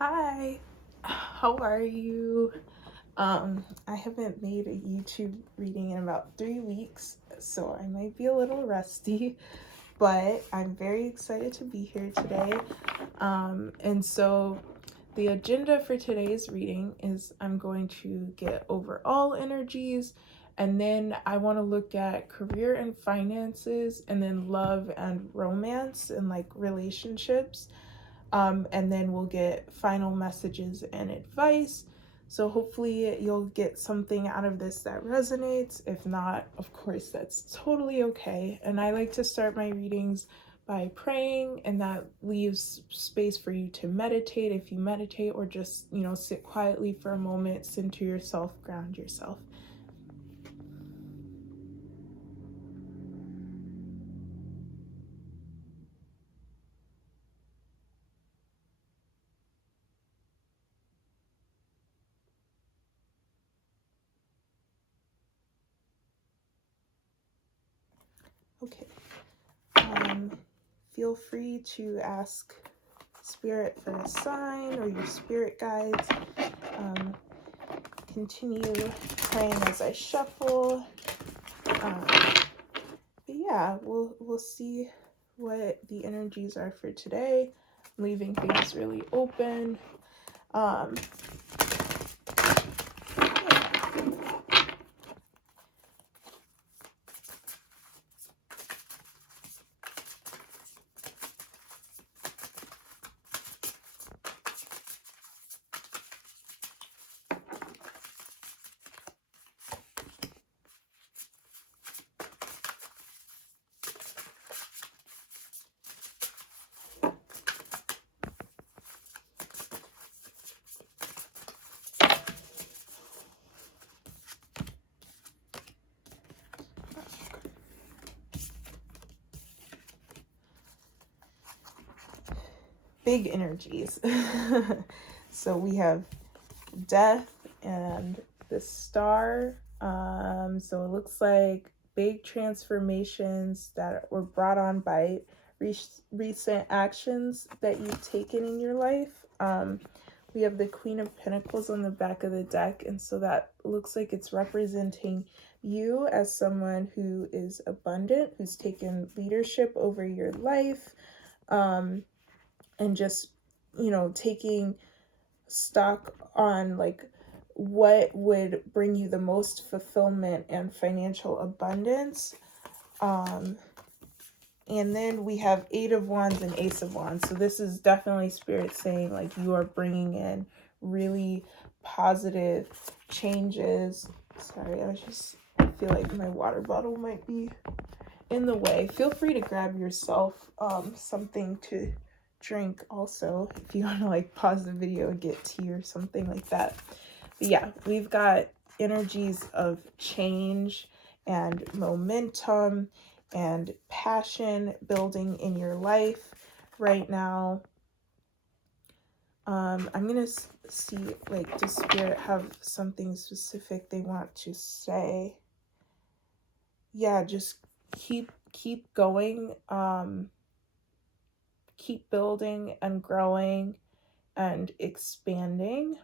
Hi, how are you? I haven't made a YouTube reading in about 3 weeks, so I might be a little rusty, but I'm very excited to be here today. And so the agenda for today's reading is I'm going to get overall energies, and then I want to look at career and finances, and then love and romance and like relationships. And then we'll get final messages and advice. So hopefully you'll get something out of this that resonates. If not, of course, that's totally okay. And I like to start my readings by praying, and that leaves space for you to meditate if you meditate, or just, sit quietly for a moment, center yourself, ground yourself. Okay. Feel free to ask Spirit for a sign or your spirit guides. Continue praying as I shuffle. But yeah, we'll see what the energies are for today. I'm leaving things really open. Yeah. Big energies. So we have death and the star. So it looks like big transformations that were brought on by recent actions that you've taken in your life. We have the Queen of Pentacles on the back of the deck, and so that looks like it's representing you as someone who is abundant, who's taken leadership over your life, and just, taking stock on like what would bring you the most fulfillment and financial abundance. And then we have Eight of Wands and Ace of Wands. So this is definitely Spirit saying like you are bringing in really positive changes. Sorry, I feel like my water bottle might be in the way. Feel free to grab yourself something to drink also if you want to like pause the video and get tea or something like that. But yeah, we've got energies of change and momentum and passion building in your life right now. I'm gonna see, like, does Spirit have something specific they want to say? Yeah, just keep going, keep building and growing and expanding.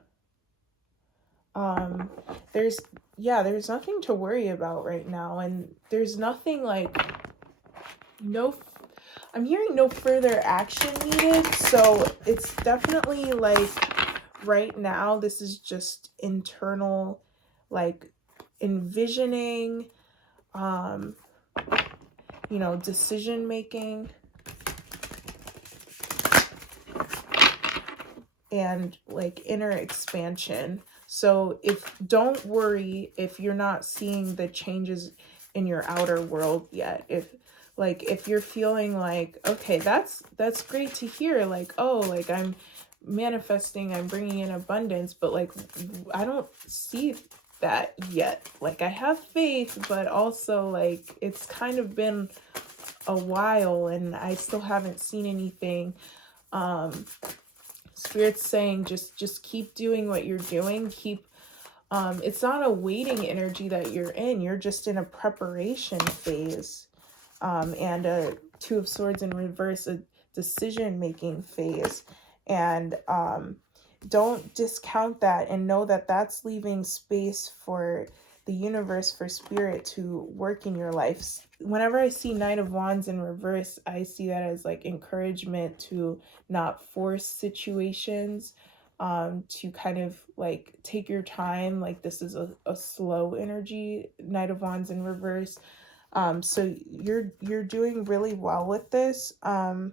There's nothing to worry about right now, and there's nothing like I'm hearing no further action needed, so it's definitely like right now this is just internal, like envisioning, decision making, and like inner expansion. So don't worry if you're not seeing the changes in your outer world yet. If you're feeling like, okay, that's great to hear, like, oh, like I'm manifesting, I'm bringing in abundance, but like I don't see that yet. Like I have faith, but also like it's kind of been a while and I still haven't seen anything. Spirit's saying just keep doing what you're doing. It's not a waiting energy that you're in. You're just in a preparation phase. And a Two of Swords in reverse, a decision making phase. And don't discount that, and know that that's leaving space for the universe, for spirit to work in your life. Whenever I see Knight of Wands in reverse, I see that as like encouragement to not force situations, to kind of like take your time. Like this is a slow energy, Knight of Wands in reverse. So you're doing really well with this. And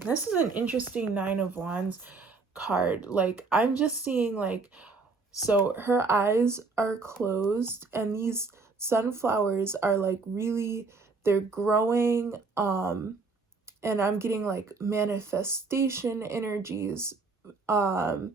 this is an interesting Nine of Wands card. Like I'm just seeing like, so her eyes are closed and these sunflowers are like really, they're growing, and I'm getting like manifestation energies, um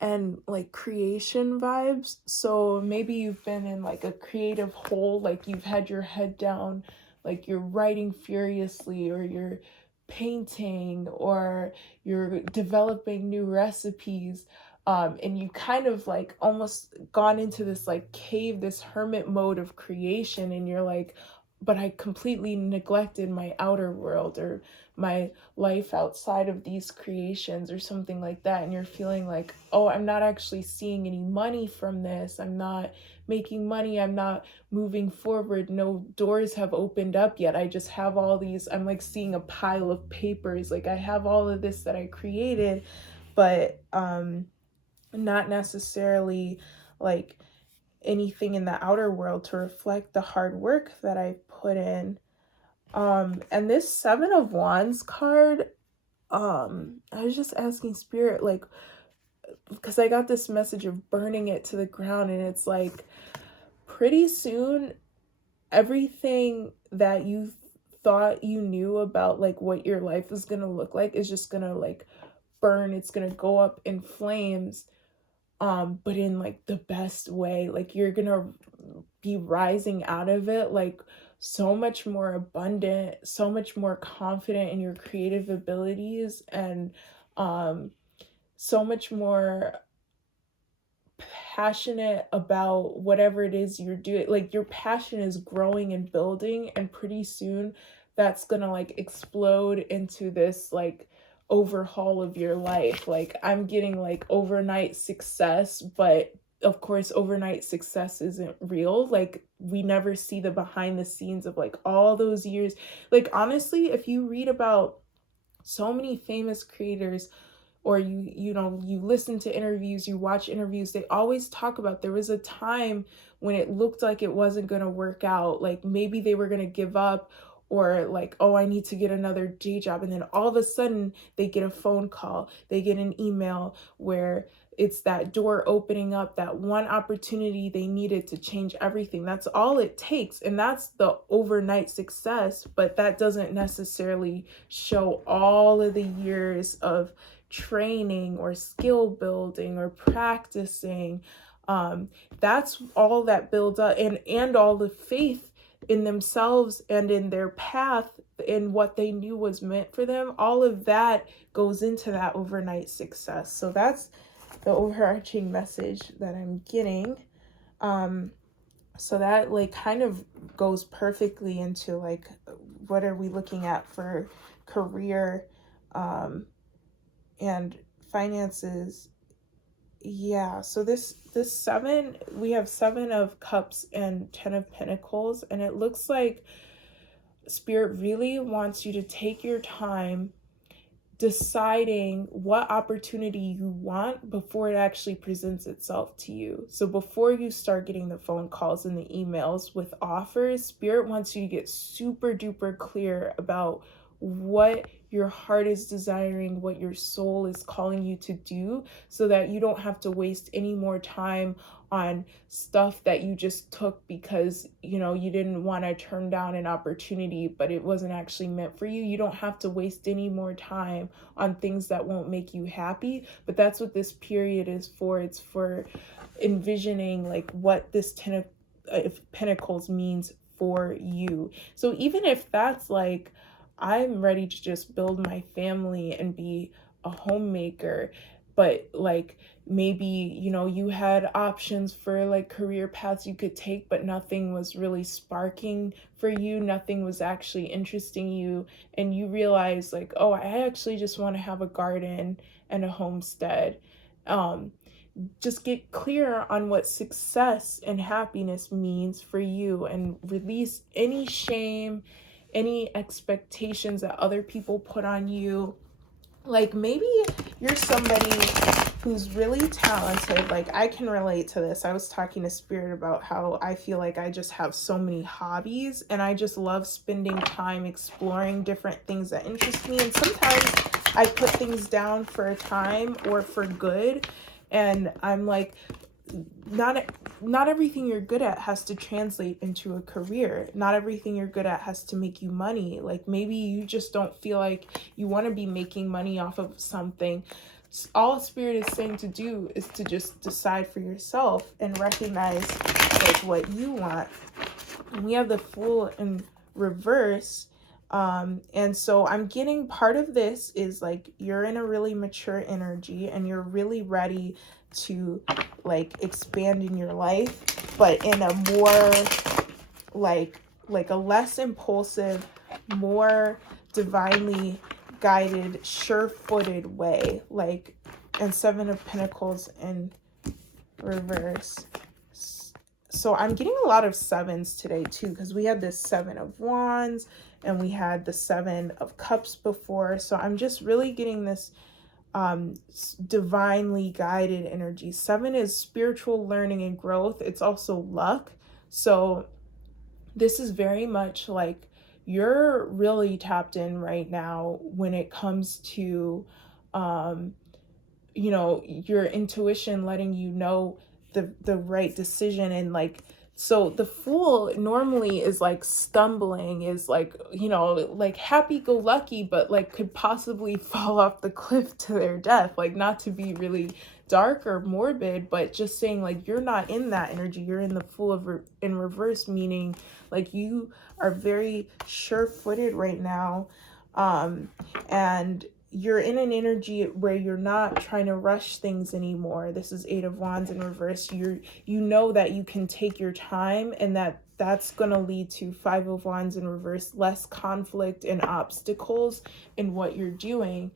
and like creation vibes. So maybe you've been in like a creative hole, like you've had your head down, like you're writing furiously, or you're painting, or you're developing new recipes. And you kind of like almost gone into this like cave, this hermit mode of creation, and you're like, but I completely neglected my outer world, or my life outside of these creations, or something like that. And you're feeling like, oh, I'm not actually seeing any money from this, I'm not making money, I'm not moving forward, no doors have opened up yet, I just have all these, I'm like seeing a pile of papers, like I have all of this that I created, but not necessarily like anything in the outer world to reflect the hard work that I put in. And this Seven of Wands card, I was just asking spirit, like, because I got this message of burning it to the ground, and it's like pretty soon everything that you thought you knew about like what your life is gonna look like is just gonna like burn, it's gonna go up in flames, but in like the best way. Like you're gonna be rising out of it like so much more abundant, so much more confident in your creative abilities, and um so much more passionate about whatever it is you're doing. Like your passion is growing and building, and pretty soon that's gonna like explode into this like overhaul of your life. Like I'm getting like overnight success, but of course overnight success isn't real. Like we never see the behind the scenes of like all those years. Like honestly, if you read about so many famous creators, or you listen to interviews, you watch interviews, they always talk about there was a time when it looked like it wasn't going to work out, like maybe they were going to give up, or like, oh, I need to get another day job, and then all of a sudden they get a phone call, they get an email where it's that door opening up, that one opportunity they needed to change everything. That's all it takes, and that's the overnight success. But that doesn't necessarily show all of the years of training or skill building or practicing. That's all that builds up, and all the faith in themselves and in their path, in what they knew was meant for them. All of that goes into that overnight success. So that's the overarching message that I'm getting. So that like kind of goes perfectly into like, what are we looking at for career, and finances. Yeah, so this seven, we have Seven of Cups and Ten of Pentacles, and it looks like spirit really wants you to take your time deciding what opportunity you want before it actually presents itself to you. So before you start getting the phone calls and the emails with offers, spirit wants you to get super duper clear about what your heart is desiring, what your soul is calling you to do, so that you don't have to waste any more time on stuff that you just took because you didn't want to turn down an opportunity but it wasn't actually meant for you. You don't have to waste any more time on things that won't make you happy. But that's what this period is for. It's for envisioning like what this Ten of Pentacles means for you. So even if that's like, I'm ready to just build my family and be a homemaker, but like maybe, you know, you had options for like career paths you could take, but nothing was really sparking for you, nothing was actually interesting you, and you realize like, oh, I actually just want to have a garden and a homestead. um just get clear on what success and happiness means for you, and release any shame, any expectations that other people put on you. Like maybe you're somebody who's really talented. Like I can relate to this. I was talking to Spirit about how I feel like I just have so many hobbies, and I just love spending time exploring different things that interest me. And sometimes I put things down for a time or for good, and I'm like, not not everything you're good at has to translate into a career. Not everything you're good at has to make you money. Like maybe you just don't feel like you want to be making money off of something. All Spirit is saying to do is to just decide for yourself and recognize like what you want. And we have the Fool in reverse. And so I'm getting, part of this is like you're in a really mature energy and you're really ready to like expand in your life, but in a more like a less impulsive, more divinely guided, sure-footed way. Like, and Seven of Pentacles in reverse. So I'm getting a lot of sevens today too, because we had this Seven of Wands and we had the Seven of Cups before. So I'm just really getting this divinely guided energy. Seven is spiritual learning and growth. It's also luck. So this is very much like you're really tapped in right now when it comes to you know, your intuition letting you know the right decision. And like, so the Fool normally is like stumbling, is like, you know, like happy-go-lucky, but like could possibly fall off the cliff to their death. Like, not to be really dark or morbid, but just saying like you're not in that energy. You're in the Fool of in reverse, meaning like you are very sure-footed right now. And you're in an energy where you're not trying to rush things anymore. This is Eight of Wands in reverse. You know that you can take your time, and that's going to lead to Five of Wands in reverse, less conflict and obstacles in what you're doing.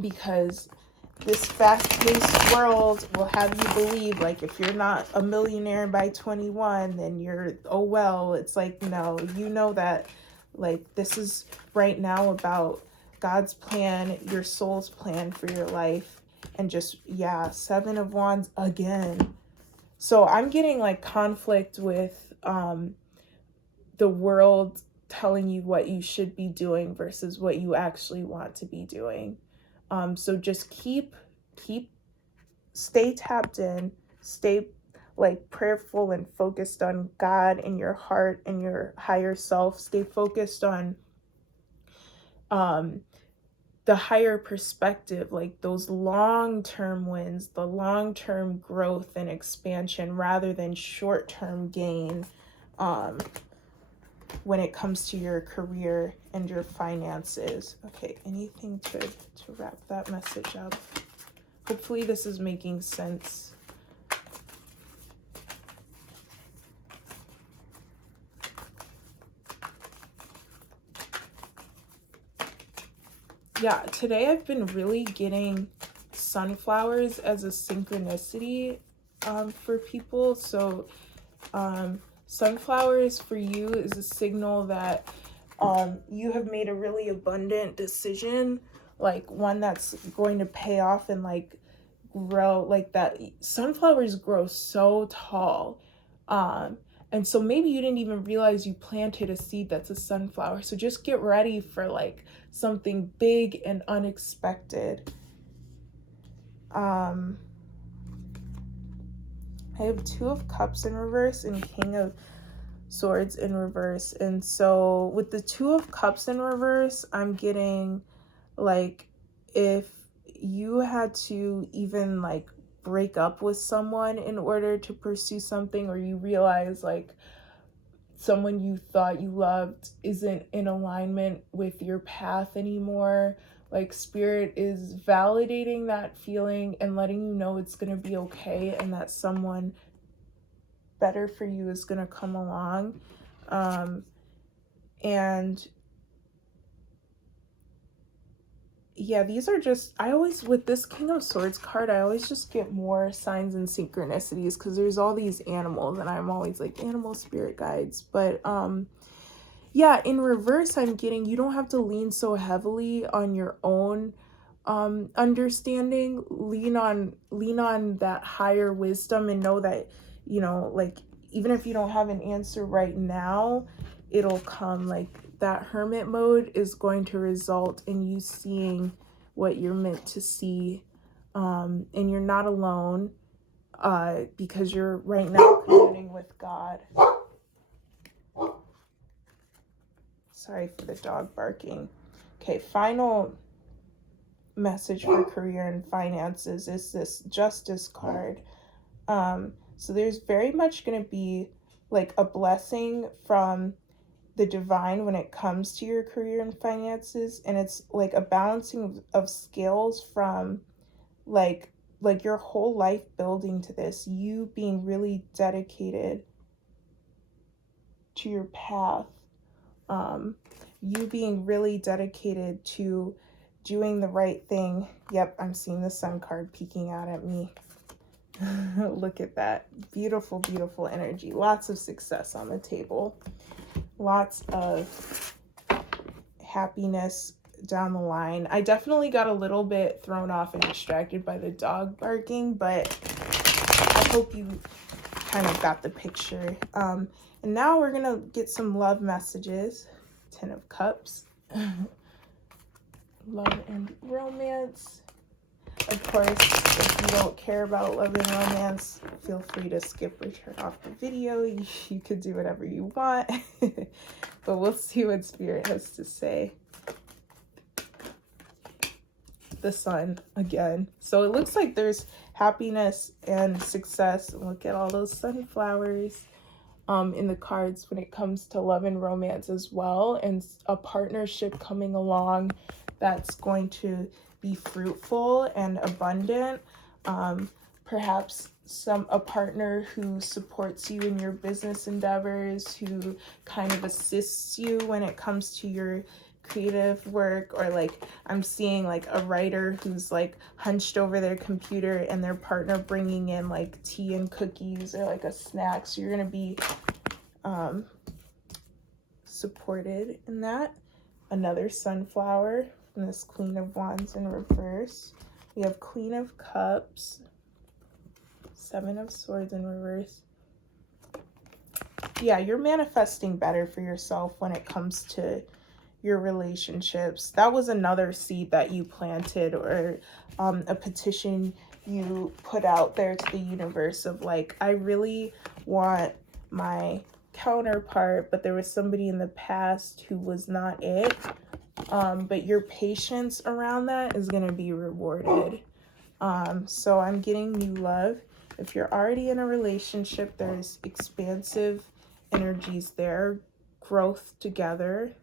Because this fast-paced world will have you believe like if you're not a millionaire by 21, then you're, oh well. It's like, no, you know that like this is right now about God's plan, your soul's plan for your life. And just, yeah, Seven of Wands again. So I'm getting like conflict with the world telling you what you should be doing versus what you actually want to be doing. So just stay tapped in, stay like prayerful and focused on God and your heart and your higher self. Stay focused on the higher perspective, like those long-term wins, the long-term growth and expansion rather than short-term gain when it comes to your career and your finances. Okay, anything to wrap that message up? Hopefully this is making sense. Yeah, today I've been really getting sunflowers as a synchronicity for people. So sunflowers for you is a signal that you have made a really abundant decision, like one that's going to pay off and like grow. Like that, sunflowers grow so tall. And so maybe you didn't even realize you planted a seed that's a sunflower. So just get ready for like something big and unexpected. I have Two of Cups in reverse and King of Swords in reverse. And so with the Two of Cups in reverse, I'm getting like if you had to even like break up with someone in order to pursue something, or you realize like someone you thought you loved isn't in alignment with your path anymore, Like Spirit is validating that feeling and letting you know it's going to be okay, and that someone better for you is going to come along. And yeah, these are just, I always, with this King of Swords card, I always just get more signs and synchronicities, because there's all these animals and I'm always like animal spirit guides. But yeah, in reverse, I'm getting, you don't have to lean so heavily on your own understanding. Lean on that higher wisdom, and know that, you know, like, even if you don't have an answer right now, it'll come. Like, that hermit mode is going to result in you seeing what you're meant to see, and you're not alone, because you're right now communing with God. Sorry for the dog barking. Okay, final message for career and finances is this Justice card. So there's very much going to be like a blessing from the divine when it comes to your career and finances, and it's like a balancing of scales from like your whole life building to this, you being really dedicated to your path, you being really dedicated to doing the right thing. Yep, I'm seeing the Sun card peeking out at me. Look at that. Beautiful, beautiful energy. Lots of success on the table. Lots of happiness down the line. I definitely got a little bit thrown off and distracted by the dog barking, but I hope you kind of got the picture. And now we're gonna get some love messages. 10 of Cups. Love and romance. Of course, if you don't care about love and romance, feel free to skip or turn off the video. You could do whatever you want. But we'll see what Spirit has to say. The Sun again. So it looks like there's happiness and success. Look at all those sunflowers in the cards when it comes to love and romance as well, and a partnership coming along that's going to be fruitful and abundant. Perhaps a partner who supports you in your business endeavors, who kind of assists you when it comes to your creative work, or like I'm seeing like a writer who's like hunched over their computer and their partner bringing in like tea and cookies or like a snack. So you're gonna be supported in that. Another sunflower from this Queen of Wands in reverse. We have Queen of Cups, 7 of Swords in reverse. Yeah, you're manifesting better for yourself when it comes to your relationships. That was another seed that you planted, or a petition you put out there to the universe of like, I really want my counterpart, but there was somebody in the past who was not it. But your patience around that is going to be rewarded. So I'm getting new love. If you're already in a relationship, there's expansive energies there, growth together.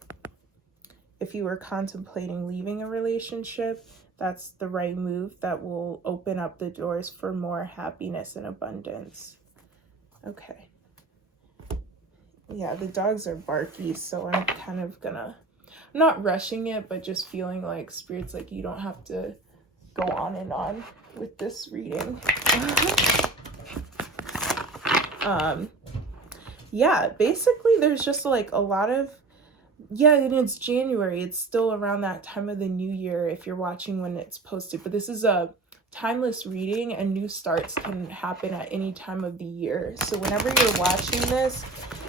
If you were contemplating leaving a relationship, that's the right move that will open up the doors for more happiness and abundance. Okay. Yeah, the dogs are barky, so I'm kind of gonna, I'm not rushing it, but just feeling like Spirit's like, you don't have to go on and on with this reading. Yeah, basically there's just like a lot of, yeah, and it's January. It's still around that time of the new year if you're watching when it's posted. But this is a timeless reading, and new starts can happen at any time of the year. So whenever you're watching this,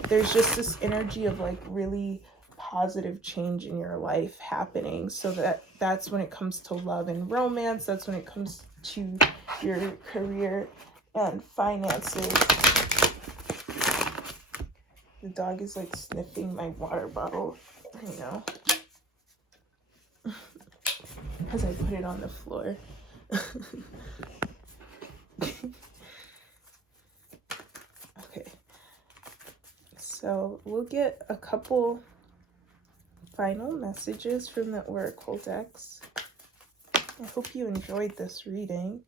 there's just this energy of like really positive change in your life happening. So that's when it comes to love and romance. That's when it comes to your career and finances. The dog is like sniffing my water bottle right now because I put it on the floor. Okay, so we'll get a couple final messages from the Oracle decks. I hope you enjoyed this reading.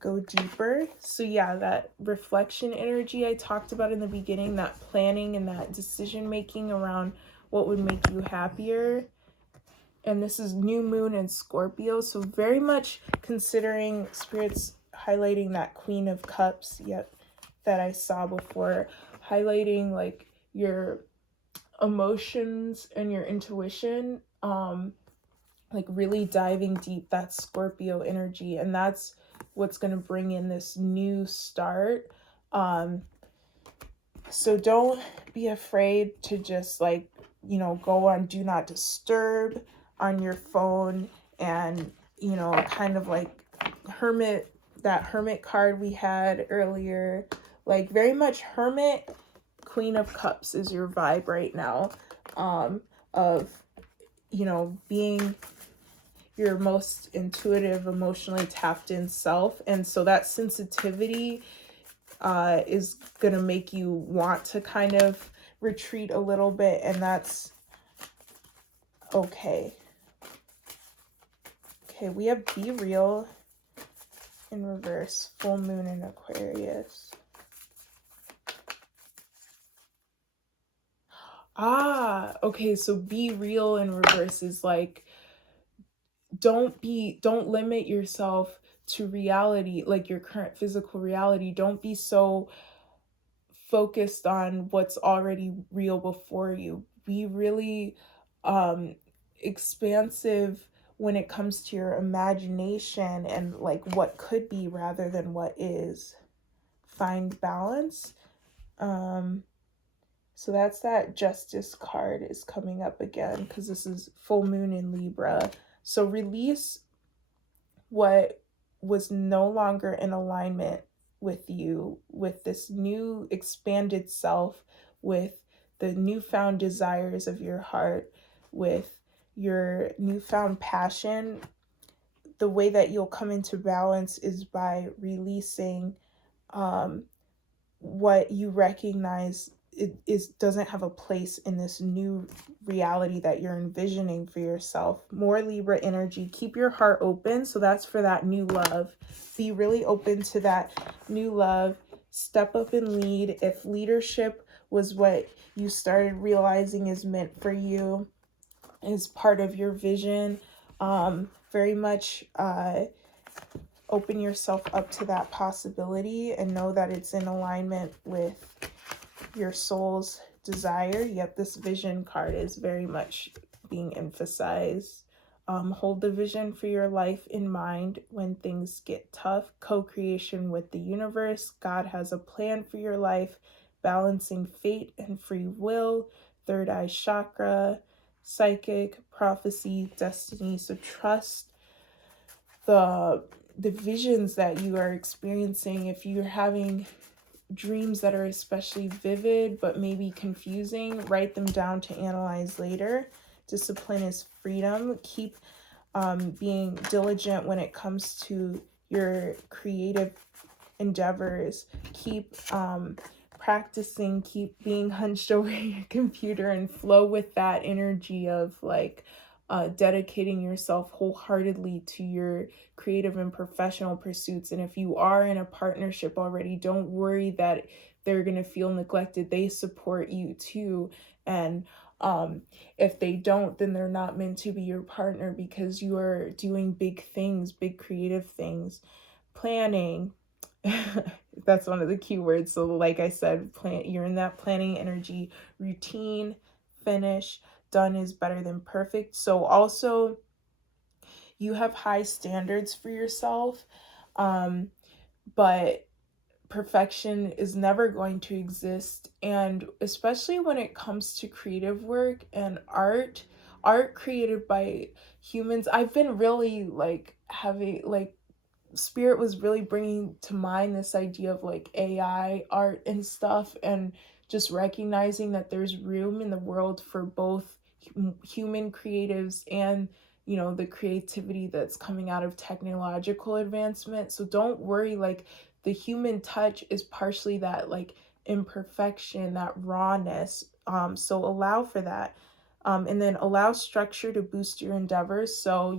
Go deeper. So yeah, that reflection energy I talked about in the beginning, that planning and that decision making around what would make you happier. And this is new moon in Scorpio, so very much considering spirits highlighting that Queen of Cups, that I saw before, highlighting like your emotions and your intuition, like really diving deep, that Scorpio energy, and that's what's going to bring in this new start. So don't be afraid to just like, go on do not disturb on your phone, and kind of like that hermit card we had earlier, like very much hermit. Queen of Cups is your vibe right now, of being your most intuitive, emotionally tapped in self. And so that sensitivity is gonna make you want to kind of retreat a little bit, and that's okay. Okay, we have Be Real in reverse, full moon in Aquarius. Okay, so Be Real in reverse is like, don't limit yourself to reality, like your current physical reality. Don't be so focused on what's already real before you. Be really expansive when it comes to your imagination and like what could be rather than what is. Find balance. So that's that Justice card is coming up again, because this is full moon in Libra. So release what was no longer in alignment with you, with this new expanded self, with the newfound desires of your heart, with your newfound passion. The way that you'll come into balance is by releasing what you recognize doesn't have a place in this new reality that you're envisioning for yourself. More Libra energy. Keep your heart open. So that's for that new love. Be really open to that new love. Step up and lead. If leadership was what you started realizing is meant for you, is part of your vision, very much open yourself up to that possibility and know that it's in alignment with your soul's desire. Yep, this vision card is very much being emphasized. Hold the vision for your life in mind when things get tough. Co-creation with the universe. God has a plan for your life. Balancing fate and free will. Third eye chakra. Psychic, prophecy, destiny. So trust the visions that you are experiencing. If you're having dreams that are especially vivid but maybe confusing, write them down to analyze later. Discipline is freedom. Keep being diligent when it comes to your creative endeavors. Keep practicing, keep being hunched over your computer, and flow with that energy of like dedicating yourself wholeheartedly to your creative and professional pursuits. And if you are in a partnership already, don't worry that they're going to feel neglected. They support you too. And if they don't, then they're not meant to be your partner, because you are doing big things, big creative things. Planning. That's one of the key words. So like I said, you're in that planning energy. Routine, finish. Done is better than perfect. So also, you have high standards for yourself, but perfection is never going to exist. And especially when it comes to creative work and art created by humans, I've been really like having like, Spirit was really bringing to mind this idea of like AI art and stuff, and just recognizing that there's room in the world for both human creatives and the creativity that's coming out of technological advancement. So don't worry, like the human touch is partially that like imperfection, that rawness. So allow for that. And then allow structure to boost your endeavors. So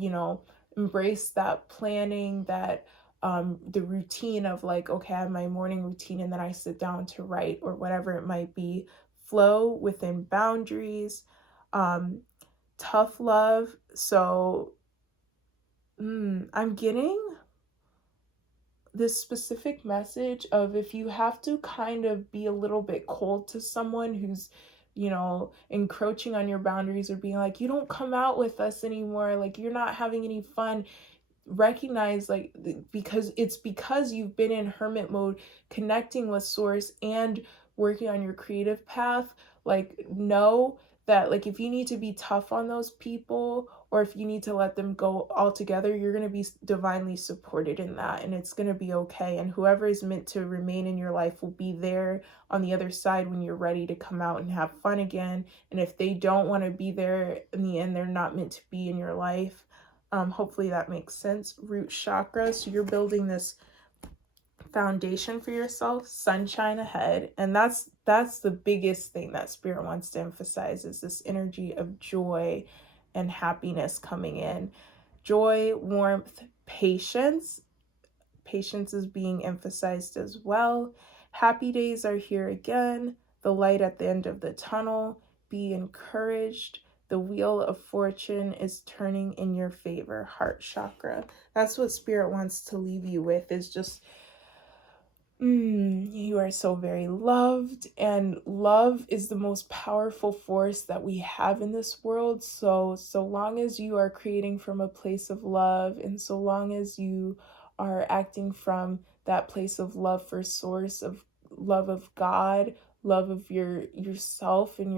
embrace that planning, that the routine of like, okay, I have my morning routine and then I sit down to write or whatever it might be. Flow within boundaries, um, tough love. So I'm getting this specific message of if you have to kind of be a little bit cold to someone who's, encroaching on your boundaries or being like, you don't come out with us anymore, like you're not having any fun, recognize like because you've been in hermit mode connecting with source and working on your creative path. Like, know that like if you need to be tough on those people or if you need to let them go altogether, you're going to be divinely supported in that, and it's going to be okay, and whoever is meant to remain in your life will be there on the other side when you're ready to come out and have fun again. And if they don't want to be there in the end, they're not meant to be in your life. Hopefully that makes sense. Root chakra. So you're building this foundation for yourself, sunshine ahead. And that's the biggest thing that spirit wants to emphasize, is this energy of joy and happiness coming in. Joy, warmth, patience. Patience is being emphasized as well. Happy days are here again. The light at the end of the tunnel. Be encouraged. The wheel of fortune is turning in your favor. Heart chakra. That's what spirit wants to leave you with, is just you are so very loved, and love is the most powerful force that we have in this world. So long as you are creating from a place of love, and so long as you are acting from that place of love for source, of love of God, love of yourself and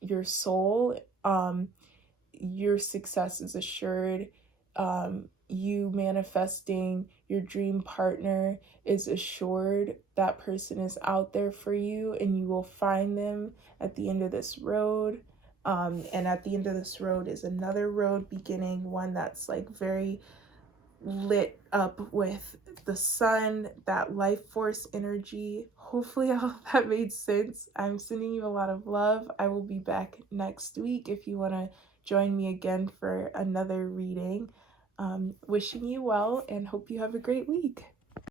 your soul, your success is assured. You manifesting your dream partner is assured. That person is out there for you, and you will find them at the end of this road. And at the end of this road is another road beginning, one that's like very lit up with the sun, that life force energy. Hopefully all of that made sense. I'm sending you a lot of love. I will be back next week if you want to join me again for another reading. Wishing you well and hope you have a great week.